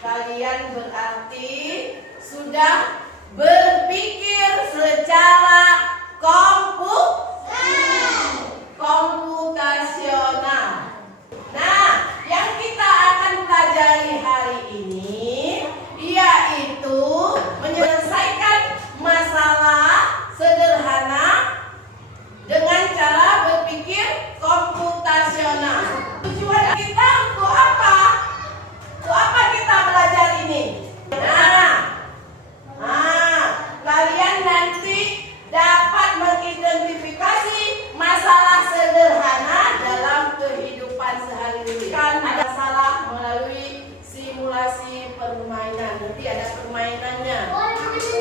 Kalian berarti sudah berpikir secara komputasional. Nah, yang kita akan pelajari hari ini yaitu menyelesaikan masalah sederhana dengan cara berpikir komputasional. Tujuan kita untuk apa? Untuk apa kita belajar ini? Kalian nanti dapat mengidentifikasi masalah sederhana dalam kehidupan sehari-hari. Kan ada masalah melalui simulasi permainan. Nanti ada permainannya.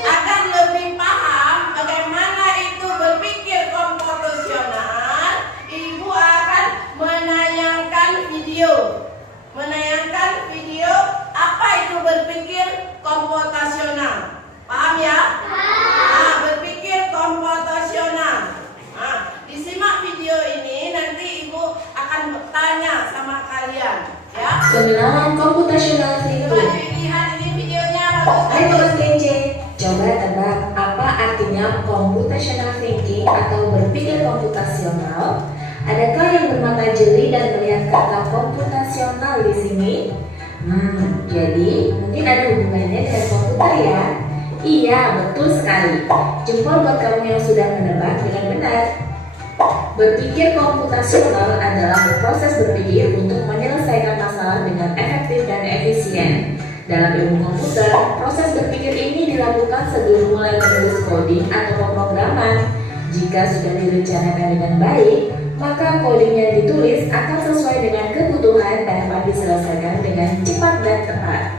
Agar lebih paham bagaimana itu berpikir komputasional, Ibu akan menayangkan video. Apa itu berpikir komputasional. Paham ya? Berpikir komputasional. Disimak video ini, nanti Ibu akan bertanya sama kalian, ya. Pengenalan komputasional thinking. Lihat ini videonya. Hai Kelas KC, coba tebak apa artinya computational thinking atau berpikir komputasional? Adakah yang bermata jeli dan melihat kata komputasional di sini? Jadi mungkin ada hubungannya dengan komputer ya? Iya, betul sekali. Jempol buat kamu yang sudah menebak dengan benar. Berpikir komputasional adalah proses berpikir untuk menyelesaikan masalah dengan efektif dan efisien. Dalam ilmu komputer, proses berpikir ini dilakukan sebelum mulai menulis coding atau pemrograman. Jika sudah direncanakan dengan baik, maka coding yang ditulis akan sesuai dengan kebutuhan dan dapat diselesaikan dengan cepat dan tepat.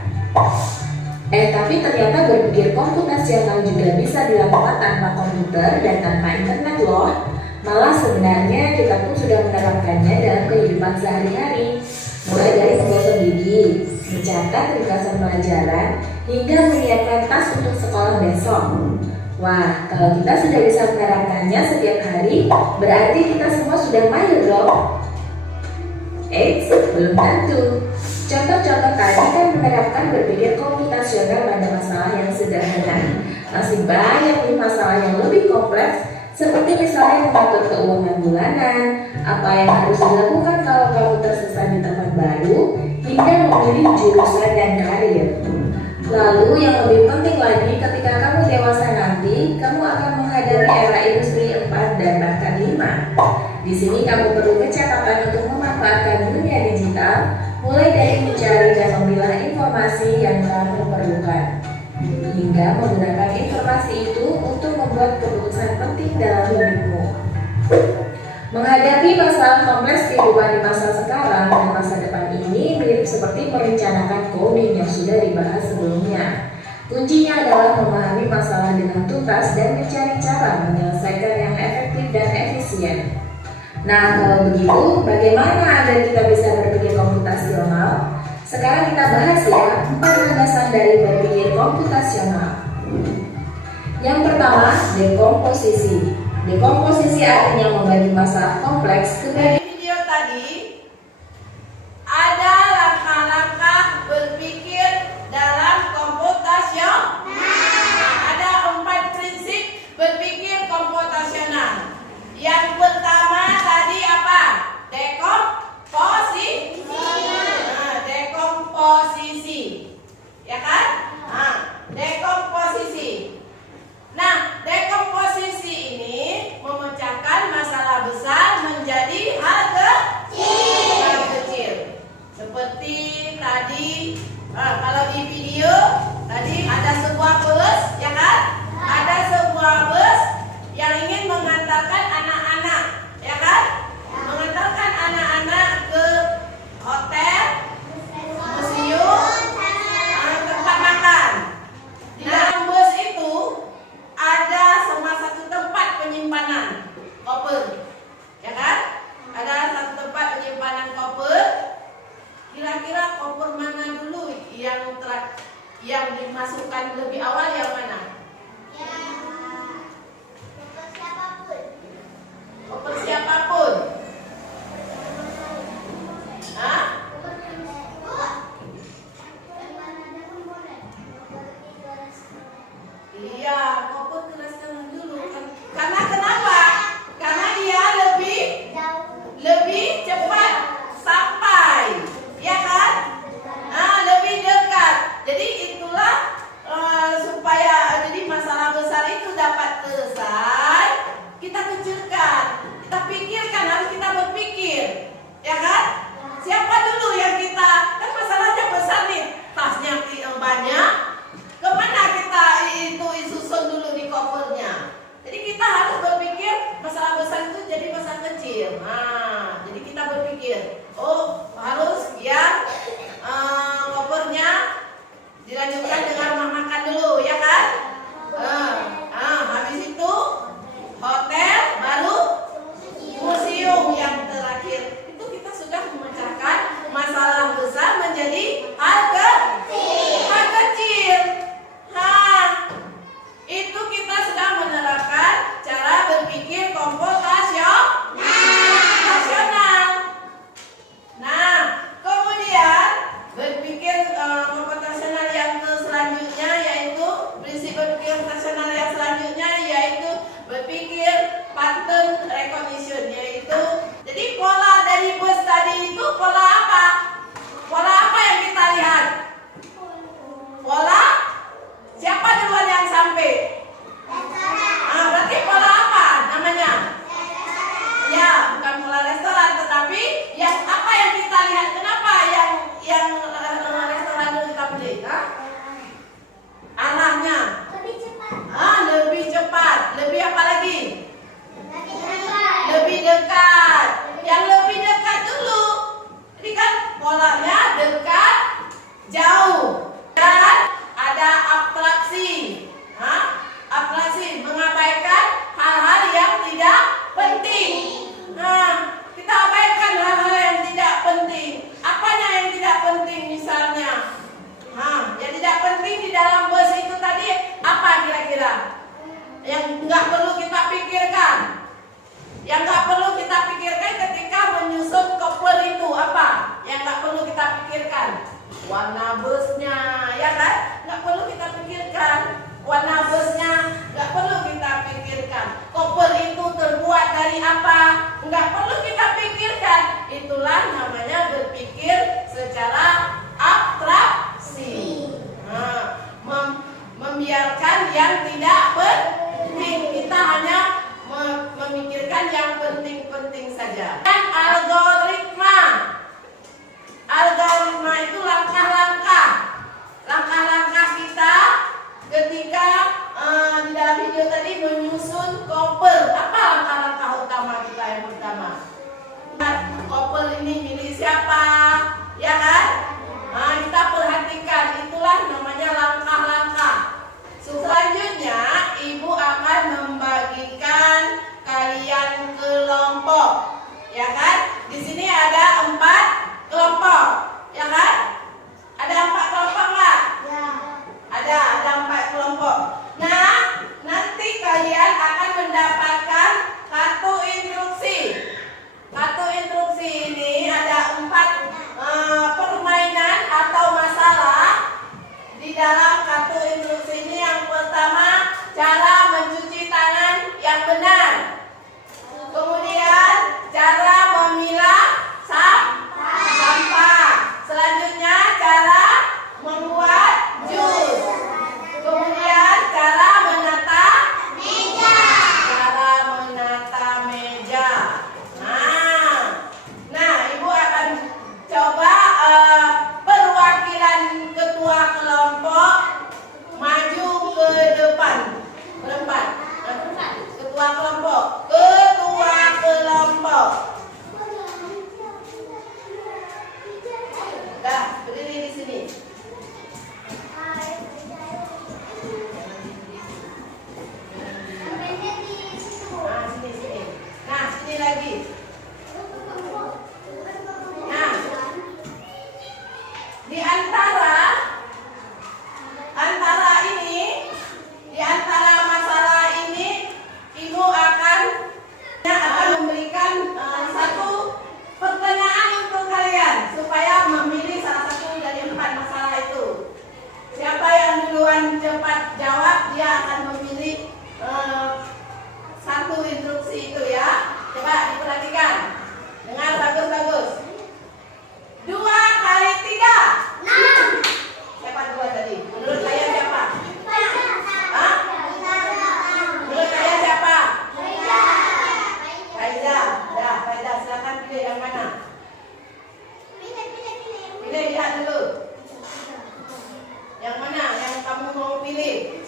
Tapi ternyata berpikir komputasional juga bisa dilakukan tanpa komputer dan tanpa internet loh. Malah sebenarnya kita pun sudah menerapkannya dalam kehidupan sehari-hari. Mulai dari menggosok gigi, mencatat ringkasan pelajaran, hingga menyiapkan tas untuk sekolah besok. Wah, kalau kita sudah bisa menerapkannya setiap hari, berarti kita semua sudah mahir loh. Belum tentu. Contoh-contoh tadi kan menerapkan berpikir komputasional pada masalah yang sederhana. Masih banyak nih masalah yang lebih kompleks, seperti misalnya mengatur keuangan bulanan, apa yang harus dilakukan kalau kamu tersesat di tempat baru, hingga memilih jurusan dan karir. Lalu yang lebih penting lagi, ketika kamu dewasa nanti, kamu akan menghadapi era industri 4 dan bahkan 5. Di sini kamu perlu kecepatan untuk memanfaatkan dunia digital, mulai dari mencari dan memilah informasi yang kamu perlukan, hingga menggunakan informasi itu untuk membuat keputusan penting dalam hidupmu. Menghadapi masalah kompleks kehidupan di masa sekarang dan masa depan ini mirip seperti merencanakan coding yang sudah dibahas sebelumnya. Kuncinya adalah memahami masalah dengan tuntas dan mencari cara menyelesaikan yang efektif dan efisien. Nah, kalau begitu, bagaimana agar kita bisa berpikir komputasional? Sekarang kita bahas ya 4 landasan dari berpikir komputasional. Yang pertama, dekomposisi. Dekomposisi artinya membagi masalah kompleks ke Dari video tadi ada langkah-langkah berpikir dalam komputasional. Ada 4 prinsip berpikir komputasional. Yang pertama tadi apa? Dekomposisi. Ya kan? Dekomposisi. Nah, dekomposisi ini memecahkan masalah besar menjadi hal kecil. Seperti tadi, kalau di video tadi ada sebuah bus, ya kan? Ada sebuah bus yang ingin mengantarkan anak-anak, ya kan? Mengantarkan anak-anak ke hotel, museum, tempat makan. Di dalam bus itu ada satu tempat penyimpanan koper, ya kan? Ada satu tempat penyimpanan koper. Kira-kira koper mana dulu yang dimasukkan lebih awal, yang mana? Koper siapapun. penting di dalam bus itu tadi apa kira-kira? Yang nggak perlu kita pikirkan. Yang nggak perlu kita pikirkan ketika menyusun koper itu apa? Yang nggak perlu kita pikirkan. Warna busnya, ya kan? Nggak perlu kita pikirkan. Warna busnya nggak perlu kita pikirkan. Koper itu terbuat dari apa? Nggak perlu kita pikirkan. Itulah namanya berpikir secara abstraksi. Nah, membiarkan yang tidak penting. Kita hanya memikirkan yang penting-penting saja. Dan algoritma. Algoritma itu langkah-langkah. Langkah-langkah kita ketika di dalam video tadi menyusun koper. Apa langkah-langkah utama kita yang pertama? Koper ini milik siapa? Ya kan? Nah, kita perhatikan. Itulah namanya langkah-langkah. Selanjutnya, ibu akan membagikan kalian kelompok. Ya kan? Di sini ada 4 kelompok. Ya kan? Ada 4 kelompok nggak? Ya. Ada 4 kelompok. Nah, nanti kalian akan mendapatkan kartu instruksi. Kartu instruksi ini ada 4 permainan atau masalah. Di dalam kartu instruksi ini yang pertama, cara mencuci tangan yang benar. Kemudian cara memilah sampah. Selanjutnya cara membuat jus. Kemudian cara menata meja. Cara menata meja. Nah, ibu akan coba perwakilan ketua kelompok maju ke depan. Berempat. Ketua kelompok. Dah, berdiri di sini. Nah, sini. Nah, sini lagi. Nah, di antara masalah ini, ibu akan memberikan satu pertanyaan untuk kalian supaya memilih salah satu dari 4 masalah itu. Siapa yang duluan cepat jawab, dia akan memilih satu instruksi itu ya. Coba diperhatikan. Dengar bagus-bagus. 2 kali 3. 6. Siapa 2 tadi? Menurut kalian siapa? Hah? Menurut kalian siapa? Faiza. Dah, Faiza, silakan pilih yang mana? Pilih, lihat dulu. Yang mana yang kamu mau pilih?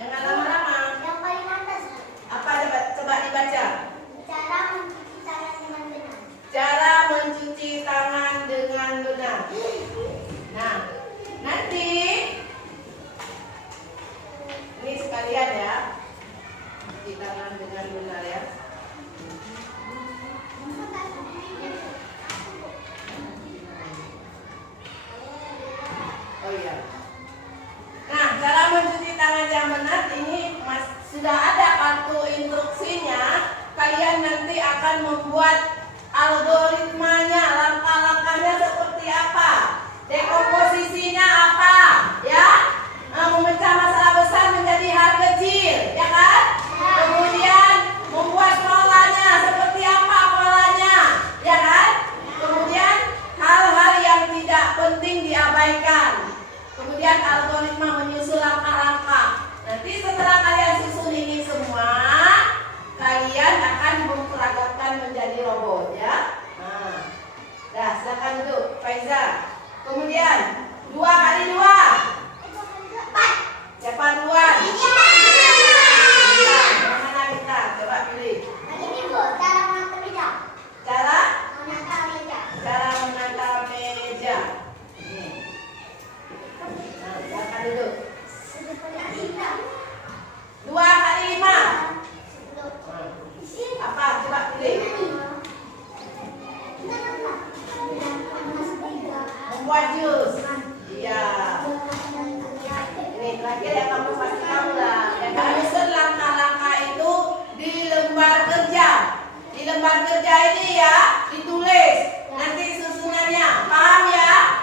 Jangan lama-lama. Yang paling atas. Apa coba dibaca? Cara mencuci tangan dengan benar. Cara mencuci tangan dengan benar. Nah, nanti ini sekalian ya. Cuci tangan dengan benar ya. Oh iya. Nah, cara mencuci tangan yang benar ini sudah ada kartu instruksinya. Kalian nanti akan membuat algoritmanya, langkah-langkahnya seperti apa, dekomposisinya apa, ya, memecah masalah besar menjadi hal kecil, ya kan? Kemudian membuat polanya seperti apa polanya, ya kan? Kemudian hal-hal yang tidak penting diabaikan. Kemudian algoritma menyusun langkah-langkah. Nanti setelah kalian susun ini semua, kalian akan memperagakan menjadi robot ya. Nah, dah silakan duduk, Faiza. Kemudian 2 kali 2. 4. Siapa duluan? Mana kita? Coba pilih. Ini Bu, cara menata meja. Cara Menata meja. menata meja. Nih. Nah, silakan duduk. 2 kali 5. Apa? Coba pilih. membuat jus. Iya. Ini terakhir yang kamu pasti tahu lah. Ya kan? Susun langkah-langkah itu di lembar kerja. Di lembar kerja ini ya ditulis nanti susunannya. Paham ya?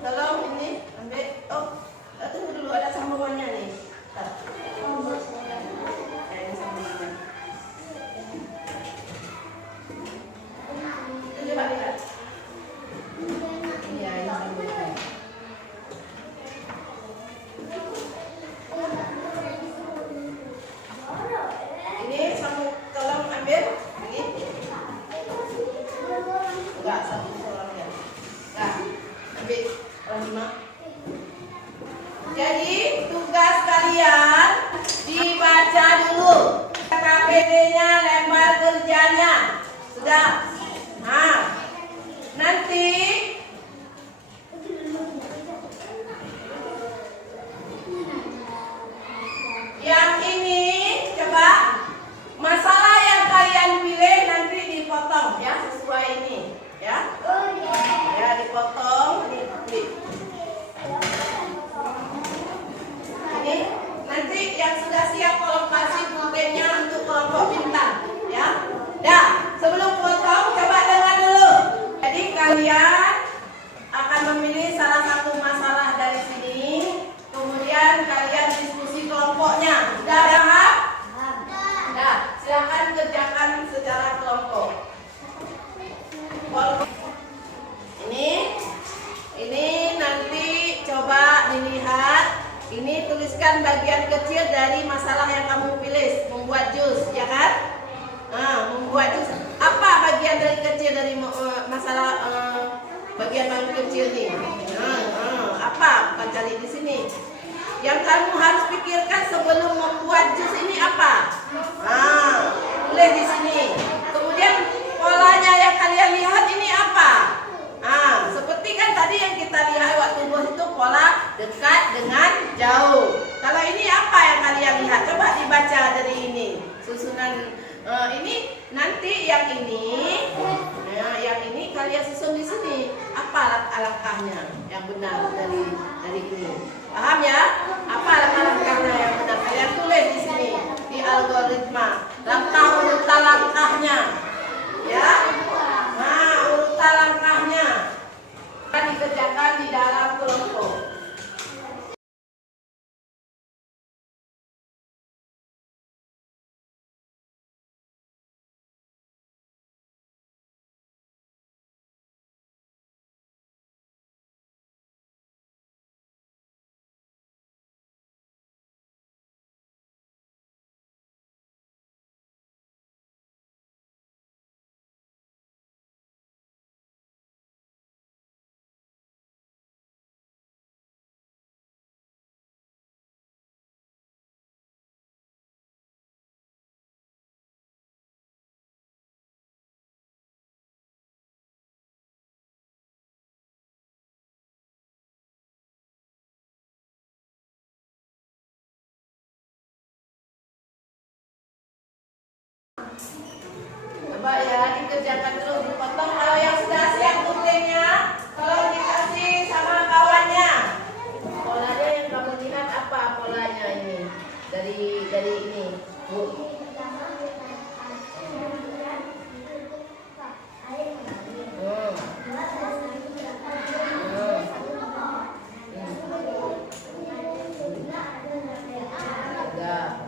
Tolong ini ambil. Oh, tunggu dulu ada sambungannya nih. Ini sambungannya. Coba lihat. Iya, ini sambungannya. Ini sambung, tolong ambil. Ini. Enggak, satu orang ya. Nah, ambil orang 5. Jadi tugas kalian dibaca dulu KPD-nya, lembar kerjanya. Sudah? Nah, nanti yang ini coba masalah yang kalian pilih nanti dipotong ya sesuai ini ya. Ya dipotong ini. Ini nanti yang sudah siap tolong kasih pulpennya untuk kelompok bintang ya. Dah, sebelum potong coba dengar dulu. Jadi kalian akan memilih salah satu masalah dari sini, kemudian kalian diskusi kelompoknya. Sudah paham? Dah, silakan kerjakan secara kelompok. Ini nanti coba dilihat. Ini tuliskan bagian kecil dari masalah yang kamu pilih, membuat jus, ya kan? Nah, membuat jus. Apa bagian dari kecil dari masalah bagian paling kecil ini? Apa? Bukan cari di sini. Yang kamu harus pikirkan sebelum membuat jus ini apa? Tulis di sini. Kemudian polanya yang kalian lihat ini apa? Seperti kan tadi yang kita lihat waktu buat itu pola dekat dengan jauh. Kalau ini apa yang kalian lihat? Coba dibaca dari ini. Susunan ini nanti yang ini kalian susun di sini. Apa langkahnya yang benar dari ini? Paham ya? Apa langkah-langkahnya yang benar? Kalian tulis di sini di algoritma. Urutan langkahnya. Ya. Nah, urutan langkahnya akan dikerjakan di dalam kelompok. Coba ya dikerjakan dulu, dipotong. Kalau yang sudah siap tulisnya, kalau dikasih sama kawannya. Polanya yang kamu lihat apa polanya ini? Dari ini, Bu.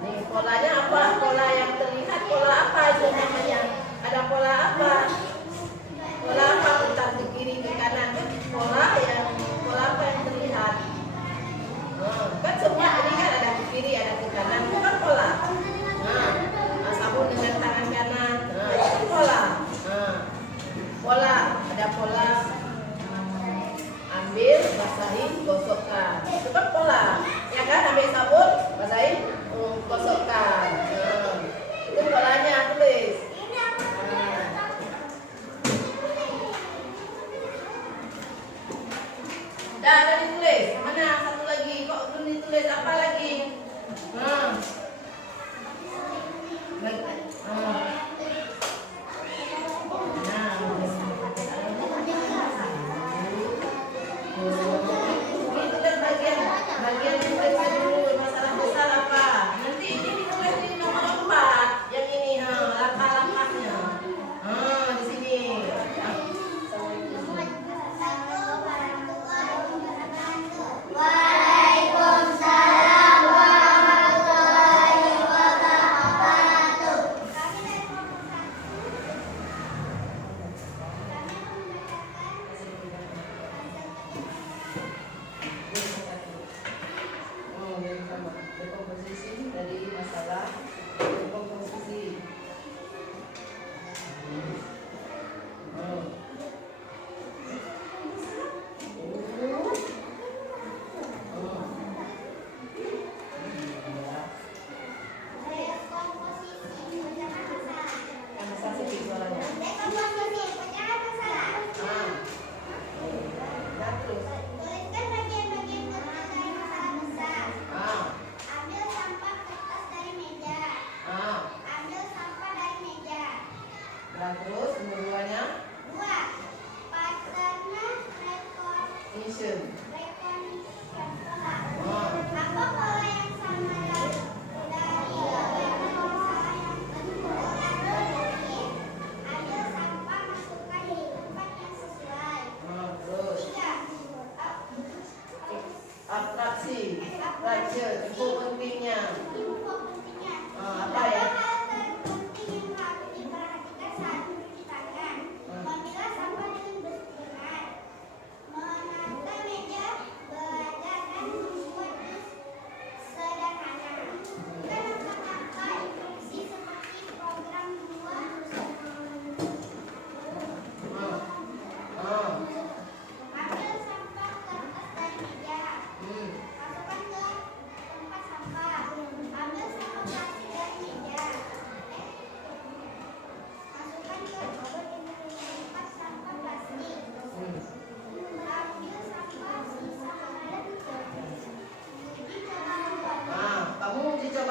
Nih polanya apa? Pola yang terlihat, pola apa itu namanya? Ada pola apa? Pola apa? Putar ke kiri ke kanan. Pola apa yang terlihat? Kan semua terlihat, ada ke kiri, ada ke kanan. Bukan pola. Sabun dengan tangan kanan. Itu pola. Pola, ada pola. Ambil, basahin, gosokkan. Itu kan pola. Ya kan? Ambil sabun, basahin, gosokkan. Itu polanya, tulis. Dah ditulis. Mana satu lagi? Kok belum ditulis? Apa lagi?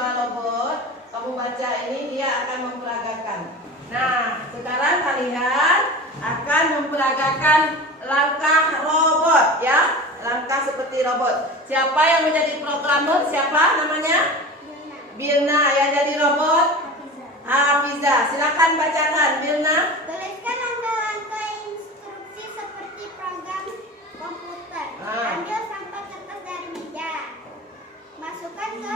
coba robot, kamu baca ini, dia akan memperagakan. Nah, sekarang kalian akan memperagakan langkah robot ya. Langkah seperti robot. Siapa yang menjadi programmer? Siapa namanya? Birna ya, jadi robot. Hafiza, silakan bacakan Birna. Tuliskan langkah-langkah instruksi seperti program komputer. Ambil sampah kertas dari meja. Masukkan ke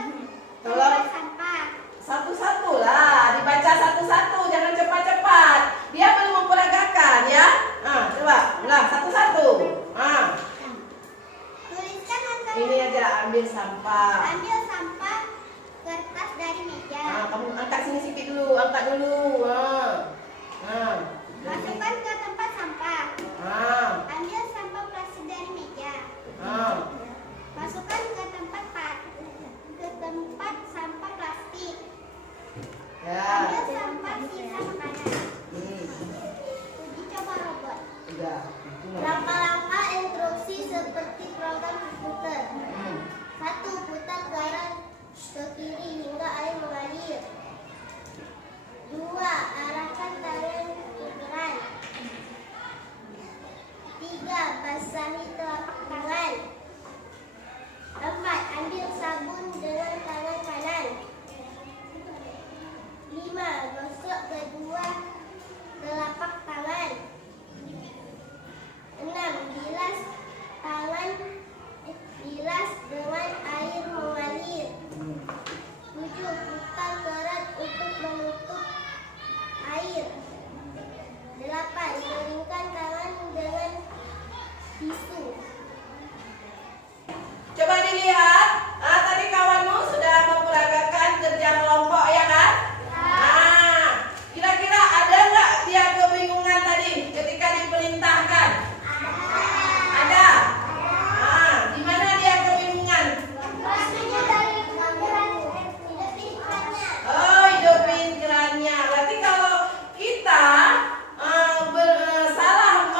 tempat sampah. Satu-satu lah, dibaca satu-satu, jangan cepat-cepat. Dia belum memperagakan ya. Coba, ulang satu-satu. Tuliskan langkah. Ini aja, ambil sampah. Ambil sampah kertas dari meja. Kamu angkat sini sikit dulu, angkat dulu. Masukkan ke tempat sampah. Ambil sampah plastik dari meja. Masukkan ke tempat sampah plastik. Ya. Ambil sampah sisa makanan. Uji coba robot. Udah. Langkah-langkah instruksi seperti program komputer. 1. Putar garam ke kiri hingga air mengalir. 2. Arahkan tangan ke keran. 3. Basahi telapak tangan. 4. Ambil sabun dengan tangan kanan. 5. Gosok kedua telapak tangan. 6. Bilas dengan air mengalir. 7. Putar keran untuk menutup air. 8. Keringkan tangan dengan tisu. Coba dilihat, tadi kawanmu sudah memperagakan kerja kelompok ya kan? Kira-kira ada nggak dia kebingungan tadi ketika diperintahkan? Ada. Di mana dia kebingungan? Pastinya dari gambaran Hidupin kerannya. Berarti kalau kita salah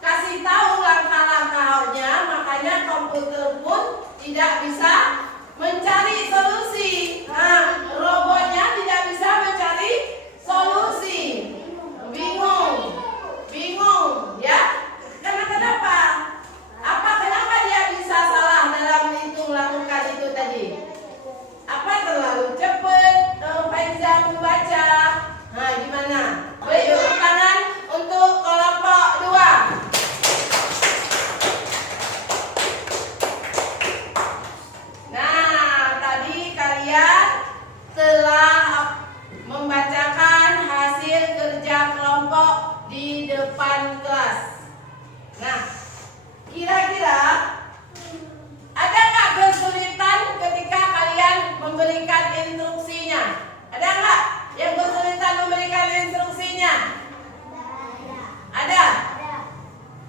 kasih tahu langkah-langkahnya, makanya komputer pun tidak bisa mencari solusi. Robotnya tidak bisa mencari solusi. Bingung, ya? Karena kenapa? Kenapa dia bisa salah dalam itu melakukan itu tadi? Apa terlalu cepat Faiza membaca? Gimana? Beri tepuk tangan untuk kelompok 2. Nah, tadi kalian telah membacakan hasil kerja kelompok di depan kelas. Nah, kira-kira ada nggak kesulitan ketika kalian memberikan instruksinya? Ada nggak yang kesulitan memberikan instruksinya? Ada?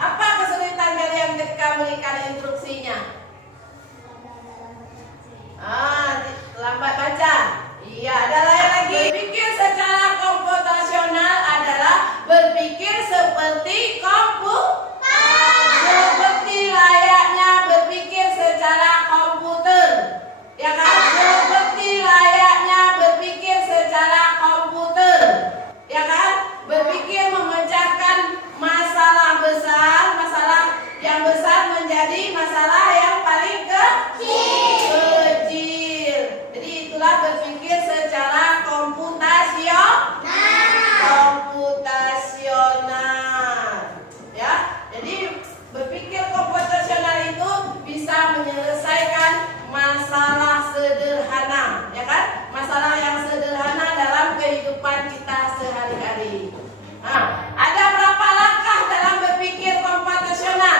Apa kesulitan kalian ketika memberikan instruksinya? Lambat baca. Iya, ada lain lagi. Berpikir secara komputasional adalah berpikir seperti seperti layaknya berpikir secara komputer. Ya kan? Seperti layaknya berpikir secara komputer. Ya kan? Berpikir memecahkan masalah yang besar menjadi masalah yang paling kecil. Jadi itulah berpikir secara komputasional. Ya. Jadi berpikir komputasional itu bisa menyelesaikan masalah sederhana, ya kan? Masalah yang sederhana dalam kehidupan kita sehari-hari. Ada berapa langkah dalam berpikir komputasional?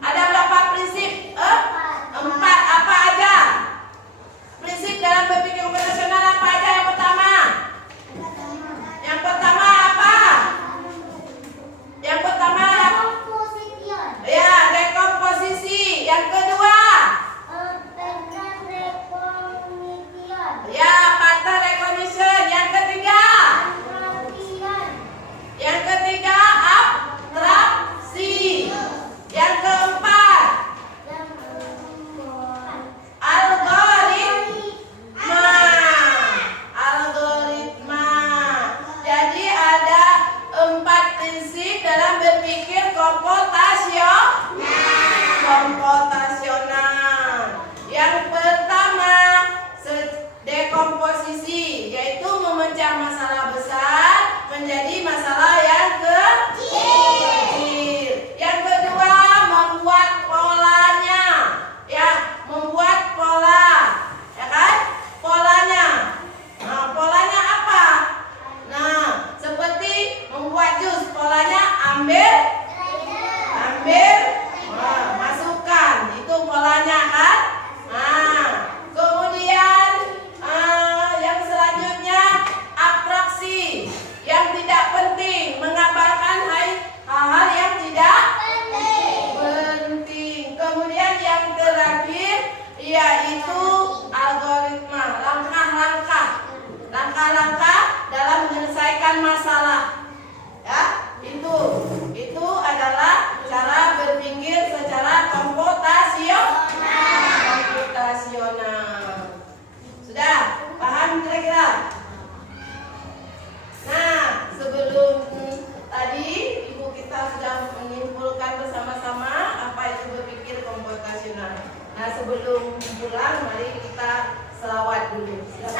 Ada berapa prinsip? 4. Apa aja? Prinsip dalam berpikir komputasional ini. Silakan.